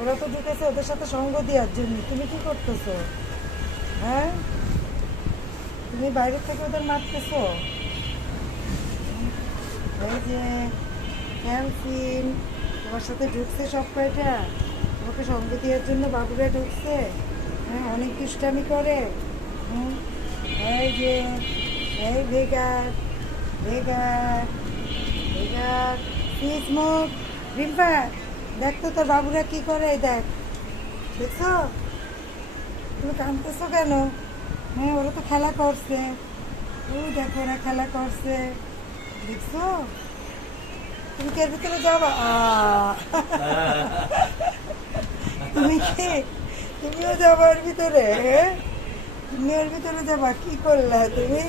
ওরা তো ঢুকেছে ওদের সাথে সঙ্গ দেওয়ার জন্য। তুমি কি করতেছো? হ্যাঁ, তুমি বাইরে থেকে ওদের মারতেছো। এই যে ক্যালসিন তোমার সাথে ঢুকছে সব কয়টা, তোমাকে সঙ্গ দেওয়ার জন্য বাবুরা ঢুকছে। হ্যাঁ, অনেক দুষ্টামি করে। হুম, এই যে এই ভেগার ভেগার ভেগার পিস মুখ রিম্পা, দেখ তো তোর বাবুরা কি করে, এই দেখ, দেখছো? তুমি কাঁদতেছো কেন? হ্যাঁ, ওরা তো খেলা করছে। ওই দেখো ওরা খেলা করছে, দেখছো? তুমি কি এর ভিতরে যাবা? তুমি কি, তুমিও যাবা ওর ভিতরে? হ্যাঁ, তুমি ওর ভিতরে যাবা? কি করলা তুমি?